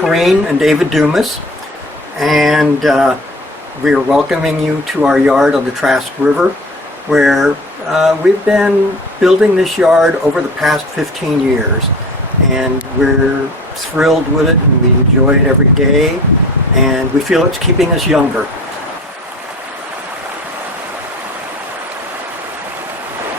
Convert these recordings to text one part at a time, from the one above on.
Corinne and David Dumas, and we are welcoming you to our yard on the Trask River, where we've been building this yard over the past 15 years, and we're thrilled with it, and we enjoy it every day, and we feel it's keeping us younger.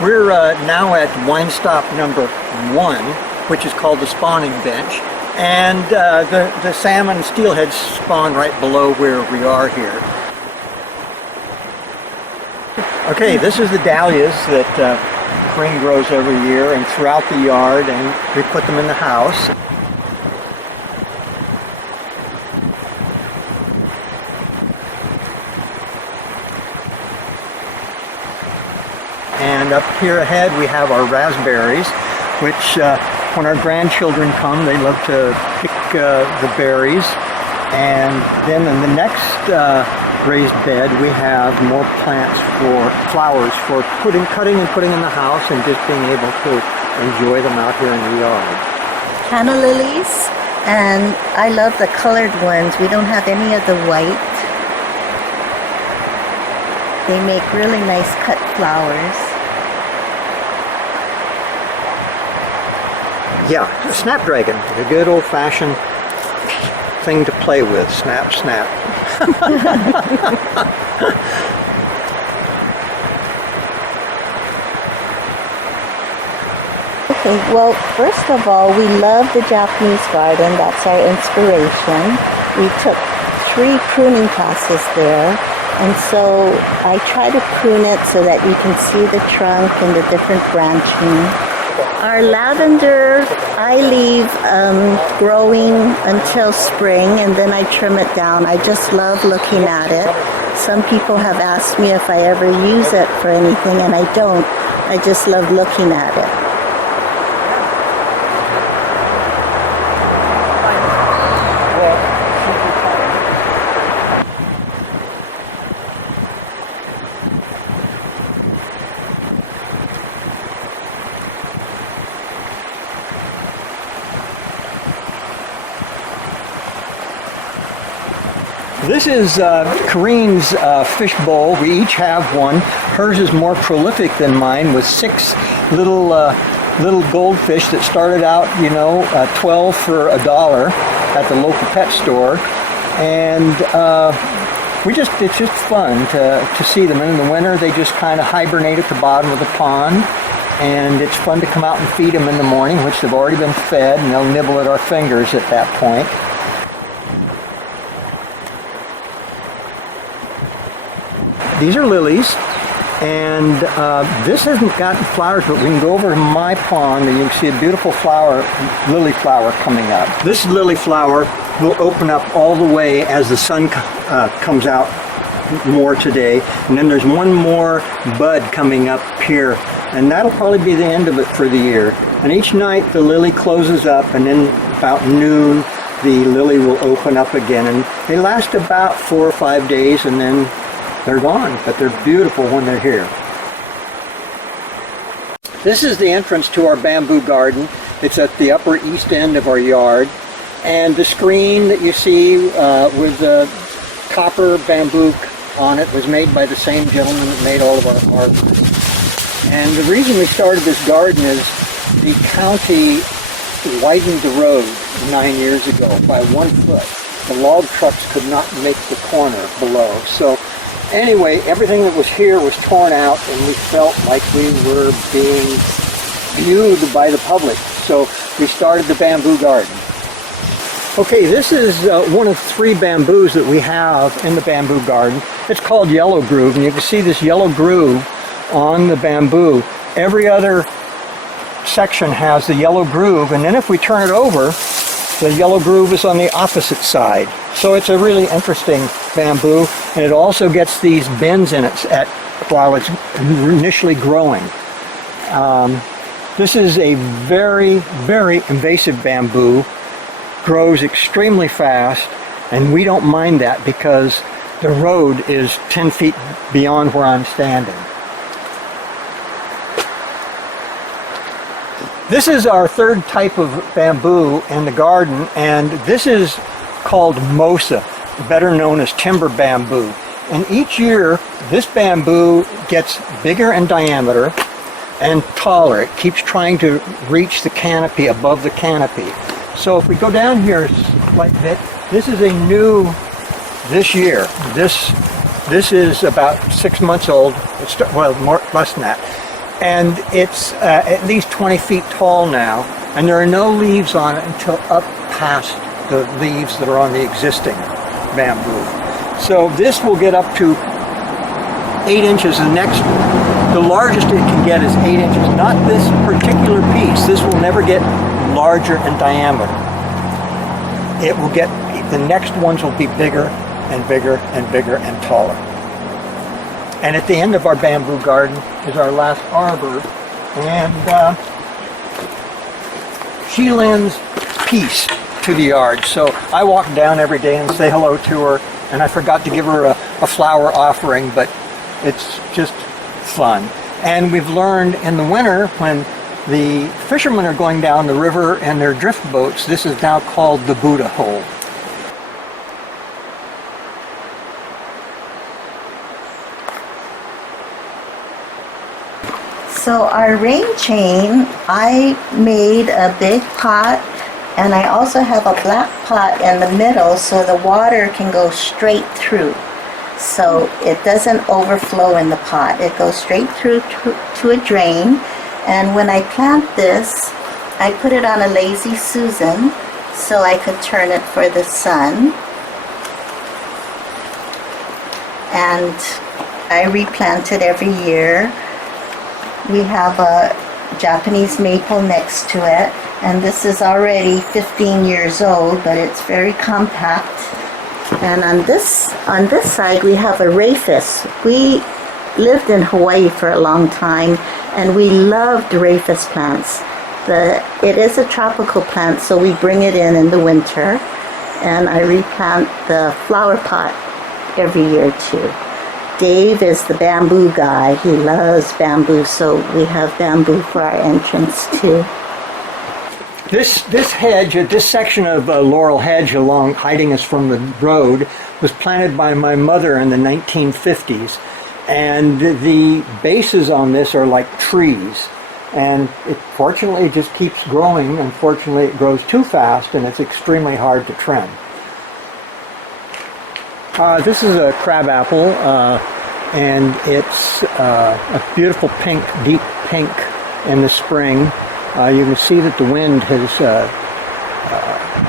We're now at wine stop number 1, which is called the spawning bench. And the salmon and steelheads spawn right below where we are here. Okay, this is the dahlias that Corinne grows every year and throughout the yard, and we put them in the house. And up here ahead we have our raspberries, which when our grandchildren come, they love to pick the berries. And then in the next raised bed, we have more plants for flowers for cutting and putting in the house, and just being able to enjoy them out here in the yard. Canna lilies, and I love the colored ones. We don't have any of the white. They make really nice cut flowers. Yeah, snapdragon, a good old-fashioned thing to play with. Snap, snap. Okay, well, first of all, we love the Japanese garden. That's our inspiration. We took 3 pruning classes there, and so I try to prune it so that you can see the trunk and the different branching. Our lavender, I leave growing until spring, and then I trim it down. I just love looking at it. Some people have asked me if I ever use it for anything, and I don't. I just love looking at it. This is Corinne's fish bowl. We each have one. Hers is more prolific than mine, with 6 little goldfish that started out, 12 for $1 at the local pet store, and it's just fun to see them. And in the winter, they just kind of hibernate at the bottom of the pond, and it's fun to come out and feed them in the morning, which they've already been fed, and they'll nibble at our fingers at that point. These are lilies, and this hasn't gotten flowers, but we can go over to my pond and you can see a beautiful lily flower coming up. This lily flower will open up all the way as the sun comes out more today, and then there's one more bud coming up here, and that'll probably be the end of it for the year. And each night the lily closes up, and then about noon the lily will open up again, and they last about 4 or 5 days, and then they're gone, but they're beautiful when they're here. This is the entrance to our bamboo garden. It's at the upper east end of our yard, and the screen that you see with the copper bamboo on it was made by the same gentleman that made all of our arbors. And the reason we started this garden is the county widened the road 9 years ago by 1 foot. The log trucks could not make the corner below. So anyway, everything that was here was torn out, and we felt like we were being viewed by the public. So we started the bamboo garden. Okay, this is one of 3 bamboos that we have in the bamboo garden. It's called yellow groove, and you can see this yellow groove on the bamboo. Every other section has the yellow groove, and then if we turn it over, the yellow groove is on the opposite side. So it's a really interesting bamboo, and it also gets these bends in it while it's initially growing. This is a very, very invasive bamboo, grows extremely fast, and we don't mind that because the road is 10 feet beyond where I'm standing. This is our 3rd type of bamboo in the garden, and this is called mosa, better known as timber bamboo. And each year, this bamboo gets bigger in diameter and taller. It keeps trying to reach the canopy, above the canopy. So if we go down here like that, this is a new, this year. This is about 6 months old. It's, well, less than that. And it's at least 20 feet tall now, and there are no leaves on it until up past the leaves that are on the existing bamboo. So this will get up to 8 inches. The largest it can get is 8 inches. Not this particular piece. This will never get larger in diameter. It will get, the next ones will be bigger and bigger and bigger and taller. And at the end of our bamboo garden is our last arbor, and she lends peace to the yard. So I walk down every day and say hello to her, and I forgot to give her a flower offering, but it's just fun. And we've learned in the winter, when the fishermen are going down the river in their drift boats, this is now called the Buddha hole. So our rain chain, I made a big pot, and I also have a black pot in the middle so the water can go straight through. So it doesn't overflow in the pot. It goes straight through to a drain. And when I plant this, I put it on a Lazy Susan so I could turn it for the sun. And I replant it every year. We have a Japanese maple next to it, and this is already 15 years old, but it's very compact. And on this side we have a rhapis. We lived in Hawaii for a long time, and we loved rhapis plants. It is a tropical plant, so we bring it in the winter, and I replant the flower pot every year too. Dave is the bamboo guy. He loves bamboo, so we have bamboo for our entrance too. This hedge, this section of laurel hedge hiding us from the road, was planted by my mother in the 1950s, and the bases on this are like trees, and it fortunately just keeps growing. Unfortunately, it grows too fast, and it's extremely hard to trim. This is a crabapple, and it's a beautiful pink, deep pink in the spring. You can see that the wind has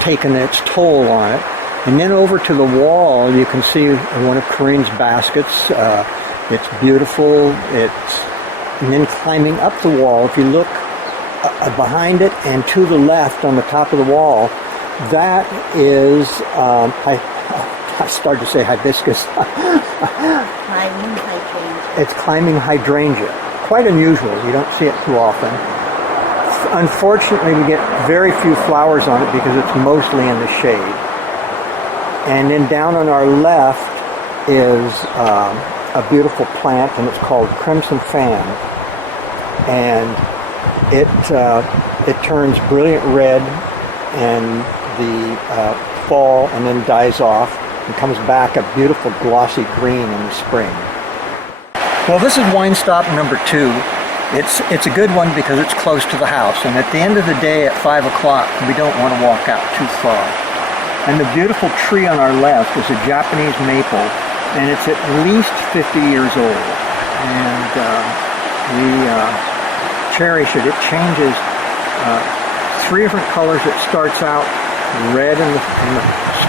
taken its toll on it. And then over to the wall, you can see one of Corinne's baskets. It's beautiful. And then climbing up the wall, if you look behind it and to the left on the top of the wall, that is, I started to say hibiscus. Climbing hydrangea. It's climbing hydrangea. Quite unusual. You don't see it too often. Unfortunately, we get very few flowers on it because it's mostly in the shade. And then down on our left is a beautiful plant, and it's called Crimson Fan. And it turns brilliant red in the fall and then dies off and comes back a beautiful glossy green in the spring. Well, this is wine stop number 2. It's a good one because it's close to the house, and at the end of the day at 5 o'clock we don't want to walk out too far. And the beautiful tree on our left is a Japanese maple, and it's at least 50 years old, and we cherish it. It changes 3 different colors. It starts out red in the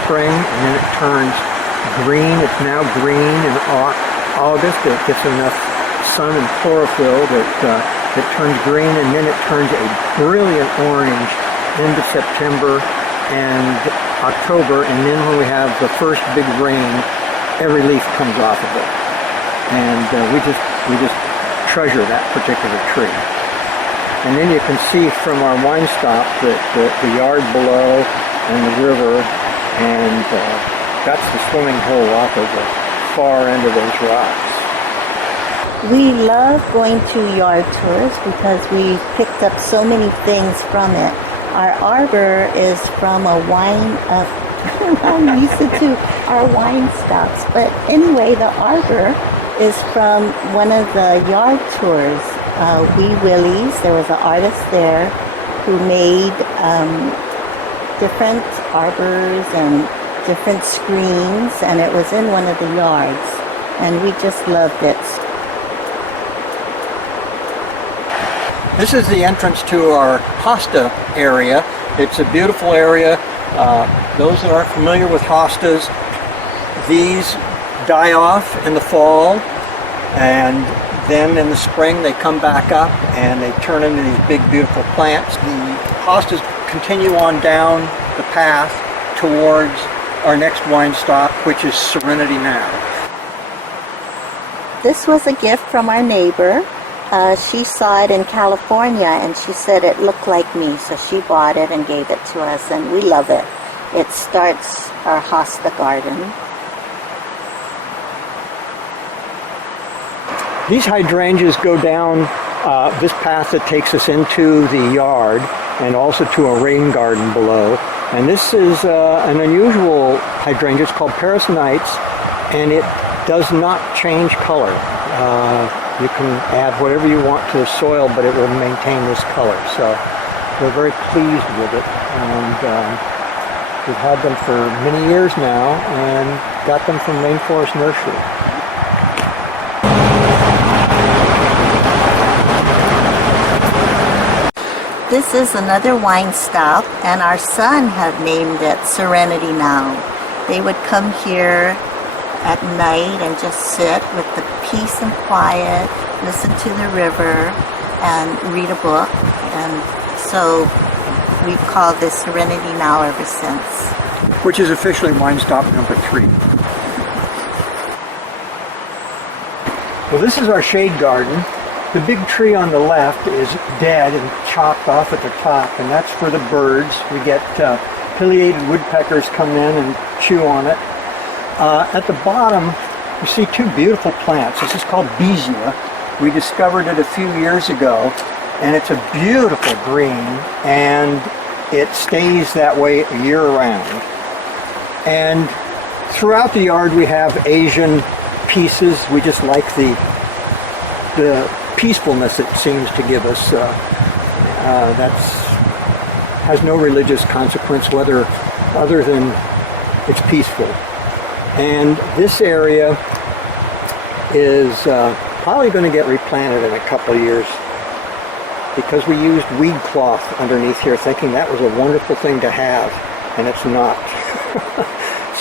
spring, and then it turns green. It's now green in August. It gets enough sun and chlorophyll that it turns green, and then it turns a brilliant orange into September and October, and then when we have the first big rain, every leaf comes off of it. And we just treasure that particular tree. And then you can see from our wine stop that the yard below and the river, and that's the swimming hole off of the far end of those rocks. We love going to yard tours because we picked up so many things from it. Our arbor is from a wine, I'm used to our wine stops, but anyway, the arbor is from one of the yard tours. Lilies, there was an artist there who made different arbors and different screens, and it was in one of the yards, and we just loved it. This is the entrance to our hosta area. It's a beautiful area. Those that aren't familiar with hostas, these die off in the fall, and then in the spring they come back up and they turn into these big beautiful plants. The hostas continue on down the path towards our next wine stop, which is Serenity Now. This was a gift from our neighbor. She saw it in California and she said it looked like me, so she bought it and gave it to us, and we love it. It starts our hosta garden. These hydrangeas go down this path that takes us into the yard and also to a rain garden below. And this is an unusual hydrangea. It's called Paris Nights, and it does not change color. You can add whatever you want to the soil, but it will maintain this color. So we're very pleased with it, and we've had them for many years now and got them from Rainforest Nursery. This is another wine stop, and our son had named it Serenity Now. They would come here at night and just sit with the peace and quiet, listen to the river, and read a book. And so we've called this Serenity Now ever since. Which is officially wine stop number 3. Well, this is our shade garden. The big tree on the left is dead and chopped off at the top, and that's for the birds. We get pileated woodpeckers come in and chew on it. At the bottom, you see 2 beautiful plants. This is called Beesia. We discovered it a few years ago, and it's a beautiful green, and it stays that way year-round. And throughout the yard, we have Asian pieces. We just like the peacefulness it seems to give us. Has no religious consequence, whether other than it's peaceful. And this area is probably going to get replanted in a couple of years because we used weed cloth underneath here, thinking that was a wonderful thing to have, and it's not.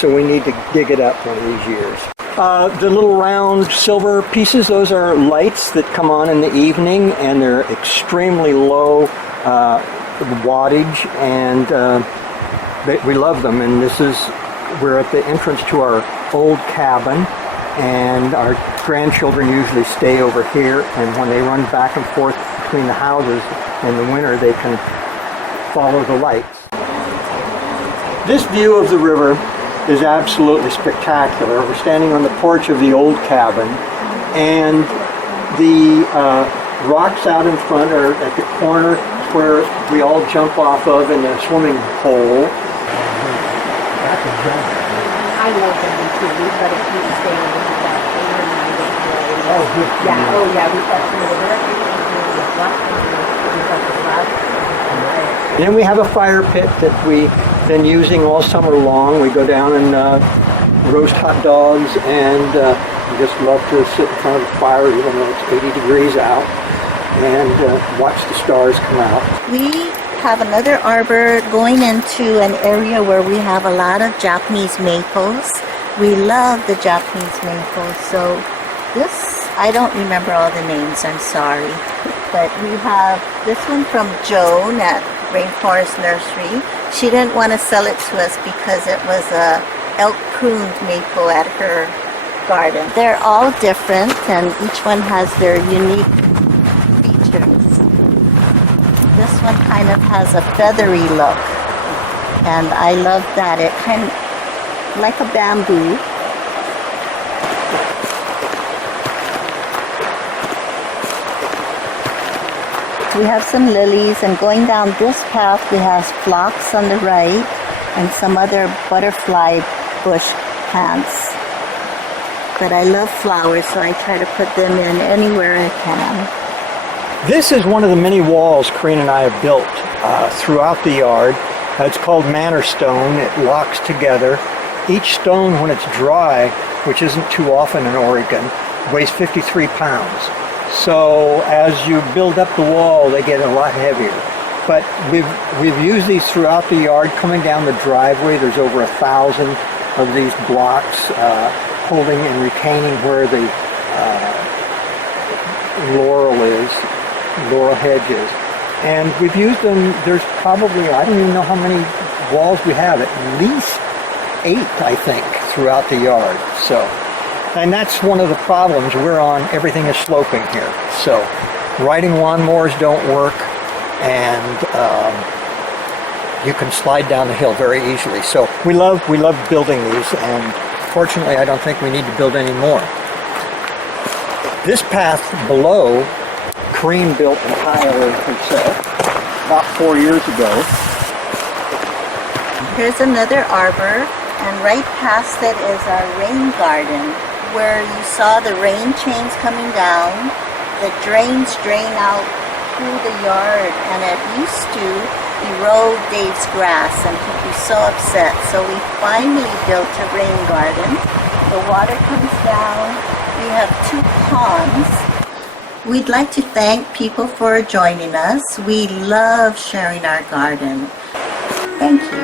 So we need to dig it up one of these years. The little round silver pieces, those are lights that come on in the evening, and they're extremely low wattage, and we love them. And we're at the entrance to our old cabin, and our grandchildren usually stay over here, and when they run back and forth between the houses in the winter, they can follow the lights. This view of the river is absolutely spectacular. We're standing on the porch of the old cabin, and the rocks out in front are at the corner where we all jump off of in the swimming hole. That's a jump. I love them too. We've got a cute staying with that 8 or 9 day play. Oh, good. Yeah, oh yeah, we've got some of the red ones, the black ones, we've got the black ones. And then we have a fire pit that we've been using all summer long. We go down and roast hot dogs, and we just love to sit in front of the fire even though it's 80 degrees out and watch the stars come out. We have another arbor going into an area where we have a lot of Japanese maples. We love the Japanese maples. So this, I don't remember all the names, I'm sorry. But we have this one from Joan at Rainforest Nursery. She didn't want to sell it to us because it was a Elk Pruned Maple at her garden. They're all different and each one has their unique features. This one kind of has a feathery look and I love that. It kind of like a bamboo. We have some lilies, and going down this path we have phlox on the right and some other butterfly bush plants. But I love flowers, so I try to put them in anywhere I can. This is one of the many walls Corinne and I have built throughout the yard. It's called Manor Stone. It locks together. Each stone, when it's dry, which isn't too often in Oregon, weighs 53 pounds. So as you build up the wall, they get a lot heavier. But we've used these throughout the yard. Coming down the driveway, there's over 1,000 of these blocks holding and retaining where the laurel hedge is. And we've used them, there's probably, I don't even know how many walls we have, at least 8, I think, throughout the yard. So. And that's one of the problems we're on. Everything is sloping here. So riding lawnmowers don't work, and you can slide down the hill very easily. So we love building these, and fortunately I don't think we need to build any more. This path below, Corinne built entirely herself about 4 years ago. Here's another arbor, and right past it is our rain garden, where you saw the rain chains coming down. The drains drain out through the yard, and it used to erode Dave's grass, and he'd be so upset. So we finally built a rain garden. The water comes down. We have 2 ponds. We'd like to thank people for joining us. We love sharing our garden. Thank you.